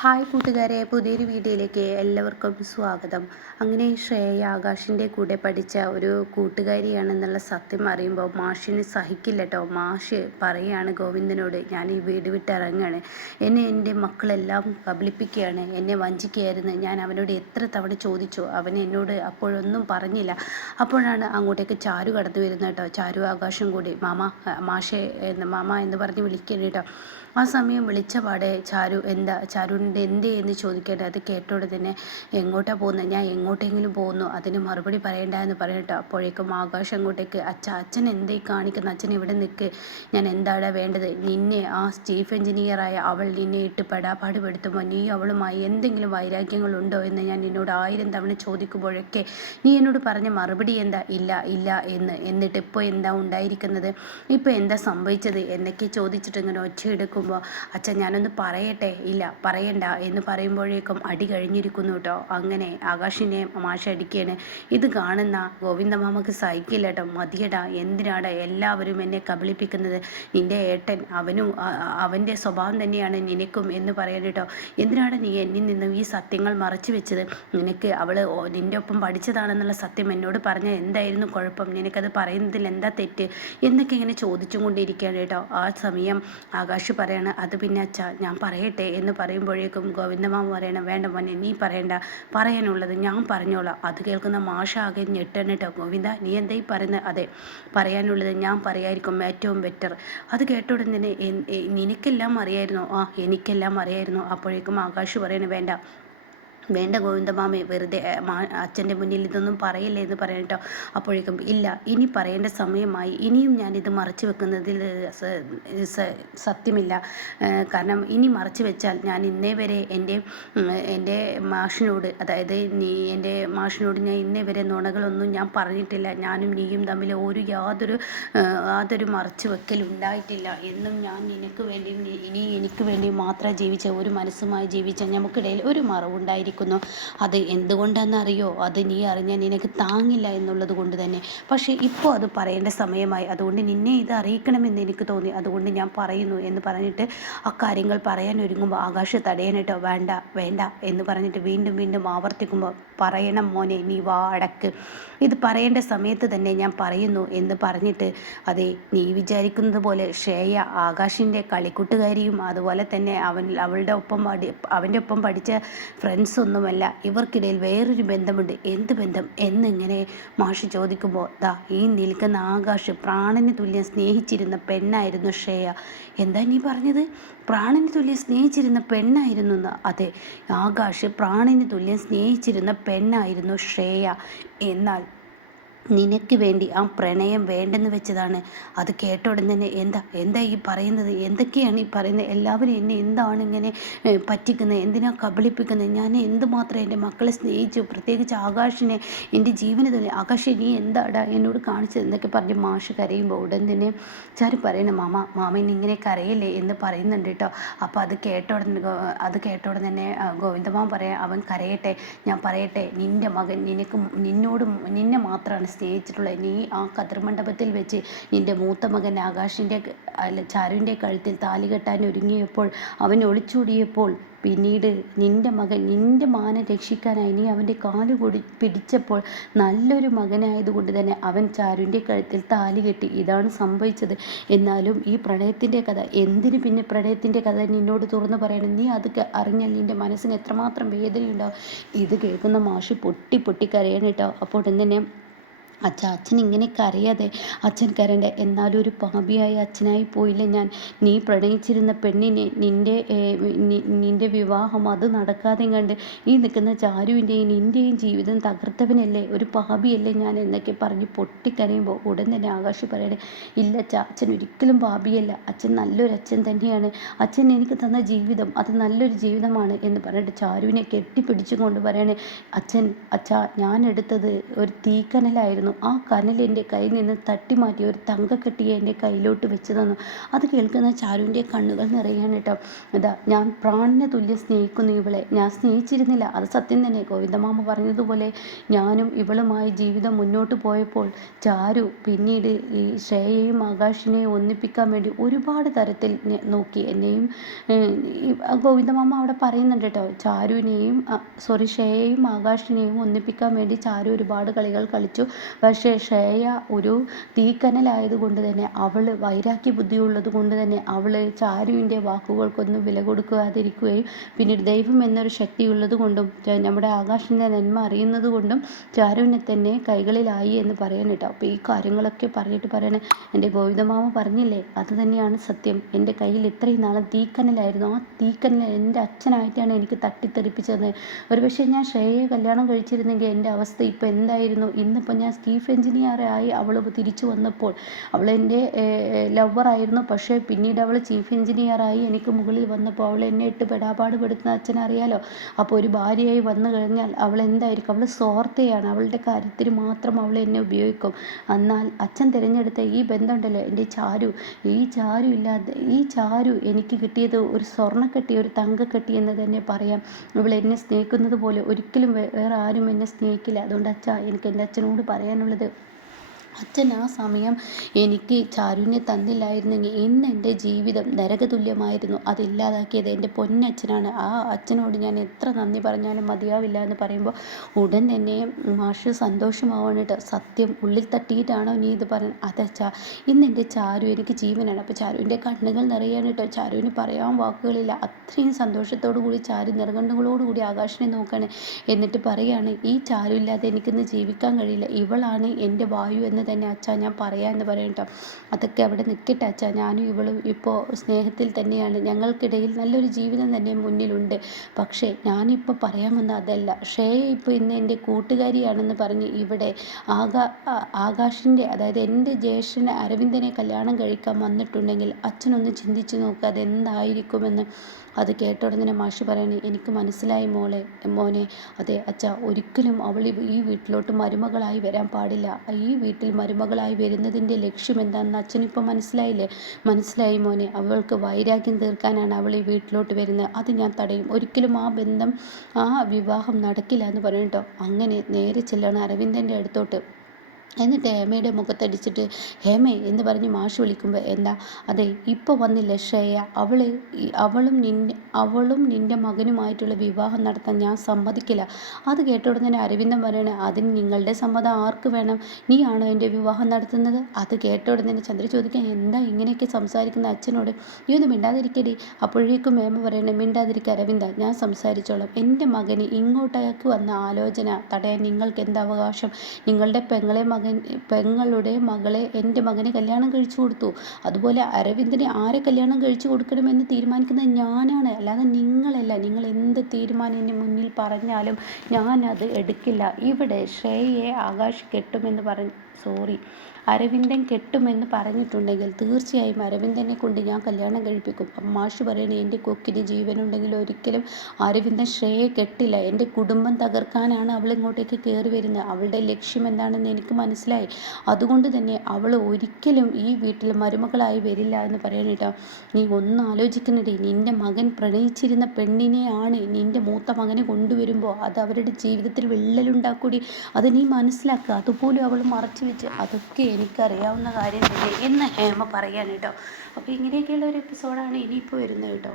Hi കൂട്ടുകാരെ പുതിയൊരു വീഡിയോയിലേക്ക് എല്ലാവർക്കും സ്വാഗതം. അങ്ങനെ ശ്രേയ ആകാശിന്റെ കൂടെ പഠിച്ച ഒരു കൂട്ടുകാരിയാണെന്നുള്ള സത്യം അറിയുമ്പോൾ മാഷിന് സഹിക്കില്ല കേട്ടോ മാഷ് പറയാണ് ഗോവിന്ദനോട് ഞാൻ ഈ വീട് വിട്ട് ഇറങ്ങുകയാണ് എന്നെ എന്റെ മക്കളെല്ലാം കബളിപ്പിക്കുകയാണ്. എന്നെ വഞ്ചിക്കുകയായിരുന്നു. ഞാൻ അവനോട് എത്ര തവണ ചോദിച്ചു. അവൻ എന്നോട് അപ്പോഴൊന്നും പറഞ്ഞില്ല. അപ്പോഴാണ് അങ്ങോട്ടേക്ക് ചാരു കടന്നു വരുന്നത് കേട്ടോ ചാരു ആകാശം കൂടി മാമ മാഷെ മാമ എന്ന് പറഞ്ഞ് വിളിക്കണം കേട്ടോ ആ സമയം വിളിച്ച പാടെ ചാരു എന്താ ചാരുവിന്റെ എന്ത് എന്ന് ചോദിക്കേണ്ടത് അത് കേട്ടോടെ തന്നെ എങ്ങോട്ടാണ് പോകുന്നത്? ഞാൻ എങ്ങോട്ടെങ്കിലും പോകുന്നു. അതിന് മറുപടി പറയണ്ട എന്ന് പറയട്ടോ അപ്പോഴേക്കും ആകാശം അങ്ങോട്ടേക്ക് അച്ഛ അച്ഛൻ എന്തേ കാണിക്കുന്നു? അച്ഛൻ ഇവിടെ നിൽക്ക് ഞാൻ എന്താണ് വേണ്ടത്? നിന്നെ ആ ചീഫ് എഞ്ചിനീയറായ അവൾ നിന്നെ ഇട്ട് പെടാപ്പാട് പെടുത്തുമ്പോൾ നീ അവളുമായി എന്തെങ്കിലും വൈരാഗ്യങ്ങളുണ്ടോ എന്ന് ഞാൻ നിന്നോട് ആയിരം തവണ ചോദിക്കുമ്പോഴൊക്കെ നീ എന്നോട് പറഞ്ഞ മറുപടി എന്താ? ഇല്ല ഇല്ല എന്ന്. എന്നിട്ട് ഇപ്പോൾ എന്താ ഉണ്ടായിരിക്കുന്നത്? ഇപ്പോൾ എന്താ സംഭവിച്ചത്? എന്നൊക്കെ ചോദിച്ചിട്ട് ഇങ്ങനെ ഒച്ചയെടുക്കും നോക്കുമ്പോൾ അച്ഛൻ ഞാനൊന്ന് പറയട്ടെ? ഇല്ല പറയണ്ട. എന്ന് പറയുമ്പോഴേക്കും അടി കഴിഞ്ഞിരിക്കുന്നു കേട്ടോ അങ്ങനെ ആകാശിനെ മാഷ അടിക്കുകയാണ് ഇത് കാണുന്ന ഗോവിന്ദമാമക്ക് സഹിക്കില്ല കേട്ടോ മതിയടാ. എന്തിനാടാ എല്ലാവരും എന്നെ കബളിപ്പിക്കുന്നത്? നിന്റെ ഏട്ടൻ അവനും അവന്റെ സ്വഭാവം തന്നെയാണ് നിനക്കും എന്ന് പറയാൻ കേട്ടോ എന്തിനാണ് നീ എന്നിൽ നിന്നും ഈ സത്യങ്ങൾ മറച്ചു വെച്ചത്? നിനക്ക് അവൾ നിന്റെ ഒപ്പം പഠിച്ചതാണെന്നുള്ള സത്യം എന്നോട് പറഞ്ഞ എന്തായിരുന്നു കുഴപ്പം? നിനക്കത് പറയുന്നതിൽ എന്താ തെറ്റ്? എന്നൊക്കെ ഇങ്ങനെ ചോദിച്ചും കൊണ്ടിരിക്കുകയാണ് കേട്ടോ ആ സമയം ആകാശ് പറ പറയാണ് അത് പിന്നെ അച്ഛ ഞാൻ പറയട്ടെ എന്ന് പറയുമ്പോഴേക്കും ഗോവിന്ദമാമ പറയണം വേണ്ട മോനെ നീ പറയണ്ട. പറയാനുള്ളത് ഞാൻ പറഞ്ഞോളാം. അത് കേൾക്കുന്ന മാഷ ആകെ ഞെട്ടണിട്ടോ ഗോവിന്ദ നീ എന്തേ പറയുന്നത് അതെ പറയാനുള്ളത് ഞാൻ പറയായിരിക്കും ഏറ്റവും ബെറ്റർ അത് കേട്ട ഉടനെ നിനക്കെല്ലാം അറിയായിരുന്നു? ആ എനിക്കെല്ലാം അറിയായിരുന്നു. അപ്പോഴേക്കും ആകാശ് പറയണ വേണ്ട വേണ്ട ഗോവിന്ദമാമേ വെറുതെ അച്ഛന്റെ മുന്നിൽ ഇതൊന്നും പറയില്ല എന്ന് പറയട്ടോ അപ്പോഴേക്കും ഇല്ല ഇനി പറയേണ്ട സമയമായി. ഇനിയും ഞാനിത് മറച്ചു വെക്കുന്നതിൽ സത്യമില്ല. കാരണം ഇനി മറച്ചു വെച്ചാൽ ഞാൻ ഇന്നേ വരെ എന്റെ എന്റെ മാഷിനോട് അതായത് നീ എന്റെ മാഷിനോട് ഞാൻ ഇന്നേ വരെ നുണകളൊന്നും ഞാൻ പറഞ്ഞിട്ടില്ല. ഞാനും നീയും തമ്മിൽ ഒരു യാതൊരു യാതൊരു മറച്ചു വെക്കലുണ്ടായിട്ടില്ല എന്നും ഞാൻ നിനക്ക് വേണ്ടി ഇനി എനിക്ക് വേണ്ടി മാത്രം ജീവിച്ച ഒരു മനസ്സുമായി ജീവിച്ച നമുക്കിടയിൽ ഒരു മറവുണ്ടായിരിക്കും. ആഗ്രഹിക്കുന്നു അത് എന്തുകൊണ്ടാണെന്നറിയോ അത് നീ അറിഞ്ഞാൽ നിനക്ക് താങ്ങില്ല എന്നുള്ളത് കൊണ്ട് തന്നെ. പക്ഷേ ഇപ്പോൾ അത് പറയേണ്ട സമയമായി. അതുകൊണ്ട് നിന്നെ ഇത് അറിയിക്കണമെന്ന് എനിക്ക് തോന്നി. അതുകൊണ്ട് ഞാൻ പറയുന്നു എന്ന് പറഞ്ഞിട്ട് ആ കാര്യങ്ങൾ പറയാൻ ഒരുങ്ങുമ്പോൾ ആകാശ തടയാനായിട്ടോ വേണ്ട വേണ്ട എന്ന് പറഞ്ഞിട്ട് വീണ്ടും വീണ്ടും ആവർത്തിക്കുമ്പോൾ പറയണം മോനെ നീ വാ അടക്ക്. ഇത് പറയേണ്ട സമയത്ത് തന്നെ ഞാൻ പറയുന്നു എന്ന് പറഞ്ഞിട്ട് അതെ നീ വിചാരിക്കുന്നത് പോലെ ശ്രേയ ആകാശിന്റെ കളിക്കൂട്ടുകാരിയും അതുപോലെ തന്നെ അവൻ അവളുടെ ഒപ്പം അവന്റെ ഒപ്പം പഠിച്ച ഫ്രണ്ട്സ് ഒന്നുമല്ല. ഇവർക്കിടയിൽ വേറൊരു ബന്ധമുണ്ട്. എന്ത് ബന്ധം? എന്നിങ്ങനെ മാഷി ചോദിക്കുമ്പോൾ ദാ ഈ നിൽക്കുന്ന ആകാശ് പ്രാണന് തുല്യം സ്നേഹിച്ചിരുന്ന പെണ്ണായിരുന്നു ശ്രേയ. എന്താ നീ പറഞ്ഞത്? പ്രാണന് തുല്യം സ്നേഹിച്ചിരുന്ന പെണ്ണായിരുന്നു അതെ ആകാശ് പ്രാണന് തുല്യം സ്നേഹിച്ചിരുന്ന പെണ്ണായിരുന്നു ശ്രേയ. എന്നാൽ നിനക്ക് വേണ്ടി ആ പ്രണയം വേണ്ടെന്ന് വെച്ചതാണ്. അത് കേട്ട ഉടൻ തന്നെ എന്താ എന്താ ഈ പറയുന്നത്? എന്തൊക്കെയാണ് ഈ പറയുന്നത്? എല്ലാവരും എന്നെ എന്താണ് ഇങ്ങനെ പറ്റിക്കുന്നത്? എന്തിനാ കബളിപ്പിക്കുന്നത്? ഞാൻ എന്തുമാത്രം എന്റെ മക്കളെ സ്നേഹിച്ചു? പ്രത്യേകിച്ച് ആകാശിനെ എന്റെ ജീവന് തന്നെ. ആകാശ് നീ എന്താടാ എന്നോട് കാണിച്ചത് എന്നൊക്കെ പറഞ്ഞ് മാഷ് കരയുമ്പോൾ ഉടൻ തന്നെ ചാരി പറയണേ മാമ മാമൻ ഇങ്ങനെ കരയില്ലേ? എന്ന് പറയുന്നുണ്ട് കേട്ടോ. അപ്പോൾ അത് കേട്ട ഉടൻ അത് കേട്ട ഉടൻ തന്നെ ഗോവിന്ദമാൻ പറയാം അവൻ കരയട്ടെ ഞാൻ പറയട്ടെ നിന്റെ മകൻ നിനക്ക് നിന്നോട് നിന്നെ മാത്രമാണ് സ്നേഹിച്ചിട്ടുള്ളത് നീ ആ കതിർമണ്ഡപത്തിൽ വെച്ച് നിന്റെ മൂത്ത മകൻ ആകാശിന്റെ അല്ല ചാരുവിന്റെ കഴുത്തിൽ താലി കെട്ടാൻ ഒരുങ്ങിയപ്പോൾ അവൻ ഒളിച്ചൂടിയപ്പോൾ പിന്നീട് നിന്റെ മകൻ നിന്റെ മാനം രക്ഷിക്കാനായി നീ അവന്റെ കാൽ കൊടി പിടിച്ചപ്പോൾ നല്ലൊരു മകനായതുകൊണ്ട് തന്നെ അവൻ ചാരുവിന്റെ കഴുത്തിൽ താലി കെട്ടി ഇതാണ് സംഭവിച്ചത്. എന്നാലും ഈ പ്രണയത്തിന്റെ കഥ എന്തിനു പിന്നെ പ്രണയത്തിന്റെ കഥ നിന്നോട് തുറന്നു പറയണം? നീ അത് അറിഞ്ഞാൽ നിന്റെ മനസ്സിന് എത്രമാത്രം വേദനയുണ്ടാവും? ഇത് കേൾക്കുന്ന മാഷി പൊട്ടി പൊട്ടി അപ്പോൾ ഉടൻ തന്നെ അച്ഛ അച്ഛൻ ഇങ്ങനെയൊക്കെ അറിയാതെ അച്ഛൻ കരണ്ട എന്നാലും ഒരു പാപിയായി അച്ഛനായി പോയില്ല ഞാൻ. നീ പ്രണയിച്ചിരുന്ന പെണ്ണിനെ നിന്റെ നിന്റെ വിവാഹം അത് നടക്കാതെ കണ്ട് ഈ നിൽക്കുന്ന ചാരുവിന്റെയും നിന്റെയും ജീവിതം തകർത്തവനല്ലേ? ഒരു പാപിയല്ലേ ഞാൻ എന്നൊക്കെ പറഞ്ഞ് പൊട്ടിക്കരയുമ്പോൾ ഉടൻ തന്നെ ആകാശി പറയണേ ഇല്ല അച്ഛ അച്ഛൻ ഒരിക്കലും പാപിയല്ല. അച്ഛൻ നല്ലൊരു അച്ഛൻ തന്നെയാണ്. അച്ഛൻ എനിക്ക് തന്ന ജീവിതം അത് നല്ലൊരു ജീവിതമാണ് എന്ന് പറഞ്ഞിട്ട് ചാരുവിനെ കെട്ടിപ്പിടിച്ചു കൊണ്ട് പറയണേ അച്ഛൻ അച്ഛ ഞാൻ എടുത്തത് ഒരു തീക്കനലായിരുന്നു. തന്നു. ആ കനൽ എന്റെ കയ്യിൽ നിന്ന് തട്ടി മാറ്റി ഒരു തങ്കക്കെട്ടിയെ എന്റെ കയ്യിലോട്ട് വെച്ച് തന്നു. അത് കേൾക്കുന്ന ചാരുവിന്റെ കണ്ണുകൾ നിറയാണ് കേട്ടോ. ഇതാ ഞാൻ പ്രാണിനെ തുല്യം സ്നേഹിക്കുന്നു ഇവളെ. ഞാൻ സ്നേഹിച്ചിരുന്നില്ല. അത് സത്യം തന്നെ. ഗോവിന്ദമാമ പറഞ്ഞതുപോലെ ഞാനും ഇവളുമായി ജീവിതം മുന്നോട്ട് പോയപ്പോൾ ചാരു പിന്നീട് ഈ ശ്രേയയും ആകാശിനെയും ഒന്നിപ്പിക്കാൻ വേണ്ടി ഒരുപാട് തരത്തിൽ നോക്കി. എന്നെയും ഗോവിന്ദമാമ അവിടെ പറയുന്നുണ്ട് കേട്ടോ. ചാരുവിനെയും സോറി ശ്രേയയും ആകാശിനെയും ഒന്നിപ്പിക്കാൻ വേണ്ടി ചാരു ഒരുപാട് കളികൾ കളിച്ചു. പക്ഷേ ശ്രേയ ഒരു തീക്കനലായതുകൊണ്ട് തന്നെ അവൾ വൈരാഗ്യ ബുദ്ധിയുള്ളത് കൊണ്ട് തന്നെ അവൾ ചാരുവിന്റെ വാക്കുകൾക്കൊന്നും വില കൊടുക്കാതിരിക്കുകയും പിന്നീട് ദൈവം എന്നൊരു ശക്തി ഉള്ളത് കൊണ്ടും നമ്മുടെ ആകാശിന്റെ നന്മ അറിയുന്നത് കൊണ്ടും ചാരുവിനെ തന്നെ കൈകളിലായി എന്ന് പറയാൻ കേട്ടോ. അപ്പോൾ ഈ കാര്യങ്ങളൊക്കെ പറഞ്ഞിട്ട് പറയണേ എന്റെ ഗോവിന്ദമാമ പറഞ്ഞില്ലേ? അത് തന്നെയാണ് സത്യം. എന്റെ കയ്യിൽ ഇത്രയും നാളെ തീക്കനലായിരുന്നു. ആ തീക്കനൽ എന്റെ അച്ഛനായിട്ടാണ് എനിക്ക് തട്ടിത്തെറിപ്പിച്ചത്. ഒരുപക്ഷെ ഞാൻ ശ്രേയയെ കല്യാണം കഴിച്ചിരുന്നെങ്കിൽ എന്റെ അവസ്ഥ ഇപ്പോൾ എന്തായിരുന്നു? ഇന്നിപ്പോൾ ഞാൻ ചീഫ് എഞ്ചിനീയറായി അവൾ തിരിച്ചു വന്നപ്പോൾ അവൾ എന്റെ ലവറായിരുന്നു പക്ഷേ പിന്നീട് അവൾ ചീഫ് എഞ്ചിനീയറായി എനിക്ക് മുകളിൽ വന്നപ്പോൾ അവൾ എന്നെ ഇട്ട് പെടാപാട് പെടുത്തുന്ന അച്ഛനറിയാലോ അപ്പോൾ ഒരു ഭാര്യയായി വന്നു കഴിഞ്ഞാൽ അവൾ എന്തായിരിക്കും? അവൾ സ്വാർത്ഥയാണ്. അവളുടെ കാര്യത്തിന് മാത്രം അവൾ എന്നെ ഉപയോഗിക്കും. എന്നാൽ അച്ഛൻ തിരഞ്ഞെടുത്ത ഈ ബന്ധമുണ്ടല്ലോ എന്റെ ചാരു. ഈ ചാരു ഇല്ലാതെ ഈ ചാരു എനിക്ക് കിട്ടിയത് ഒരു സ്വർണക്കെട്ടി ഒരു തങ്കക്കെട്ടി എന്ന് തന്നെ പറയാം. ഇവൾ എന്നെ സ്നേഹിക്കുന്നത് പോലെ ഒരിക്കലും വേറെ ആരും എന്നെ സ്നേഹിക്കില്ല. അതുകൊണ്ട് അച്ഛ എനിക്ക് എന്റെ അച്ഛനോട് പറയാനുള്ളത് അച്ഛൻ ആ സമയം എനിക്ക് ചാരുവിനെ തന്നില്ലായിരുന്നെങ്കിൽ ഇന്ന് എന്റെ ജീവിതം നരകതുല്യമായിരുന്നു. അതില്ലാതാക്കിയത് എന്റെ പൊന്നച്ഛനാണ്. ആ അച്ഛനോട് ഞാൻ എത്ര നന്ദി പറഞ്ഞാലും മതിയാവില്ല എന്ന് പറയുമ്പോൾ ഉടൻ തന്നെ മാഷ് സന്തോഷമാവാനായിട്ട് സത്യം ഉള്ളിൽ തട്ടിയിട്ടാണോ നീ ഇത് പറയുന്നത് അതച്ഛാ ഇന്ന് എന്റെ ചാരു എനിക്ക് ജീവനാണ്. അപ്പോൾ ചാരുവിന്റെ കണ്ണുകൾ നിറയാനിട്ടോ? ചാരുവിന് പറയാൻ വാക്കുകളില്ല. അത്രയും സന്തോഷത്തോടു കൂടി ചാരു നിറകണ്ണുകളോടുകൂടി ആകാശിനെ നോക്കുകയാണ് എന്നിട്ട് പറയുകയാണ് ഈ ചാരു ഇല്ലാതെ എനിക്കിന്ന് ജീവിക്കാൻ കഴിയില്ല. ഇവളാണ് എന്റെ വായു എന്ന് തന്നെ അച്ഛാ ഞാൻ പറയാമെന്ന് പറയും കേട്ടോ. അതൊക്കെ അവിടെ നിൽക്കട്ടെ അച്ഛാ. ഞാനും ഇവളും ഇപ്പോൾ സ്നേഹത്തിൽ തന്നെയാണ്. ഞങ്ങൾക്കിടയിൽ നല്ലൊരു ജീവിതം തന്നെ മുന്നിലുണ്ട്. പക്ഷേ ഞാനിപ്പോൾ പറയാൻ വന്ന അതല്ല. ഷേ ഇപ്പോൾ ഇന്ന് എന്റെ കൂട്ടുകാരിയാണെന്ന് പറഞ്ഞ് ഇവിടെ ആകാ ആകാശിന്റെ അതായത് എന്റെ ജ്യേഷ്ഠന് അരവിന്ദനെ കല്യാണം കഴിക്കാൻ വന്നിട്ടുണ്ടെങ്കിൽ അച്ഛനൊന്ന് ചിന്തിച്ച് നോക്കുക അതെന്തായിരിക്കുമെന്ന്. അത് കേട്ടോടങ്ങനെ മാഷി പറയണേ എനിക്ക് മനസ്സിലായി മോളെ മോനെ. അതെ അച്ഛ ഒരിക്കലും അവൾ ഈ വീട്ടിലോട്ട് മരുമകളായി വരാൻ പാടില്ല. ഈ വീട്ടിൽ മരുമകളായി വരുന്നതിന്റെ ലക്ഷ്യം എന്താണെന്ന് അച്ഛനിപ്പോൾ മനസ്സിലായില്ലേ? മനസ്സിലായി മോനെ. അവൾക്ക് വൈരാഗ്യം തീർക്കാനാണ് അവൾ ഈ വീട്ടിലോട്ട് വരുന്നത്. അത് ഞാൻ തടയും. ഒരിക്കലും ആ ബന്ധം ആ വിവാഹം നടക്കില്ല എന്ന് പറഞ്ഞിട്ടോ അങ്ങനെ നേരെ ചെല്ലണം അരവിന്ദന്റെ അടുത്തോട്ട്. എന്നിട്ട് ഹേമയുടെ മുഖത്തടിച്ചിട്ട് ഹേമേ എന്ന് പറഞ്ഞ് മാഷ് വിളിക്കുമ്പോൾ എന്താ? അതെ ഇപ്പോൾ വന്നില്ല ശ്രേയ അവൾ അവളും നിന്നെ അവളും നിന്റെ മകനുമായിട്ടുള്ള വിവാഹം നടത്താൻ ഞാൻ സമ്മതിക്കില്ല. അത് കേട്ട ഉടനെ അരവിന്ദൻ പറയണേ അതിന് നിങ്ങളുടെ സമ്മതം ആർക്ക് വേണം? നീയാണോ എന്റെ വിവാഹം നടത്തുന്നത്? അത് കേട്ട ഉടനെ ചന്ദ്ര ചോദിക്കാൻ എന്താ ഇങ്ങനെയൊക്കെ സംസാരിക്കുന്ന അച്ഛനോട്? നീ ഒന്ന് മിണ്ടാതിരിക്കടി. അപ്പോഴേക്കും ഹേമ പറയണേ മിണ്ടാതിരിക്കുക അരവിന്ദ ഞാൻ സംസാരിച്ചോളാം. എന്റെ മകന് ഇങ്ങോട്ടേക്ക് വന്ന ആലോചന തടയാൻ നിങ്ങൾക്ക് എന്താ അവകാശം? നിങ്ങളുടെ പെങ്ങളെ മകൻ പെങ്ങളുടെ മകളെ എന്റെ മകനെ കല്യാണം കഴിച്ചു കൊടുത്തു. അതുപോലെ അരവിന്ദനെ ആരെ കല്യാണം കഴിച്ചു കൊടുക്കണമെന്ന് തീരുമാനിക്കുന്നത് ഞാനാണ്. അല്ലാതെ നിങ്ങളല്ല. നിങ്ങൾ എന്ത് തീരുമാനം എന്റെ മുന്നിൽ പറഞ്ഞാലും ഞാനത് എടുക്കില്ല. ഇവിടെ ശ്രേയയെ ആകാശ് കെട്ടുമെന്ന് പറഞ്ഞ് സോറി. അരവിന്ദൻ കെട്ടുമെന്ന് പറഞ്ഞിട്ടുണ്ടെങ്കിൽ തീർച്ചയായും അരവിന്ദനെ കൊണ്ട് ഞാൻ കല്യാണം കഴിപ്പിക്കും. മാഷ് പറയണേ എന്റെ കൊക്കിന് ജീവനുണ്ടെങ്കിൽ ഒരിക്കലും അരവിന്ദൻ ശ്രേയെ കെട്ടില്ല. എന്റെ കുടുംബം തകർക്കാനാണ് അവൾ ഇങ്ങോട്ടേക്ക് കയറി വരുന്നത്. അവളുടെ ലക്ഷ്യം എന്താണെന്ന് എനിക്ക് മനസ്സിലായി. അതുകൊണ്ട് തന്നെ അവൾ ഒരിക്കലും ഈ വീട്ടിൽ മരുമകളായി വരില്ല എന്ന് പറയണേട്ടോ നീ ഒന്ന് ആലോചിക്കുന്നുണ്ടേ നിന്റെ മകൻ പ്രണയിച്ചിരുന്ന പെണ്ണിനെയാണ് നിന്റെ മൂത്ത മകനെ കൊണ്ടുവരുമ്പോൾ അത് അവരുടെ ജീവിതത്തിൽ വിള്ളലുണ്ടാക്കൂടി. അത് നീ മനസ്സിലാക്കുക അതുപോലും അവൾ മറച്ചു വെച്ച് അതൊക്കെ എനിക്കറിയാവുന്ന കാര്യം തന്നെ എന്ന് ഹേമ പറയാൻ കേട്ടോ. അപ്പോൾ ഇങ്ങനെയൊക്കെയുള്ള ഒരു എപ്പിസോഡാണ് ഇനിയിപ്പോൾ വരുന്നത് കേട്ടോ.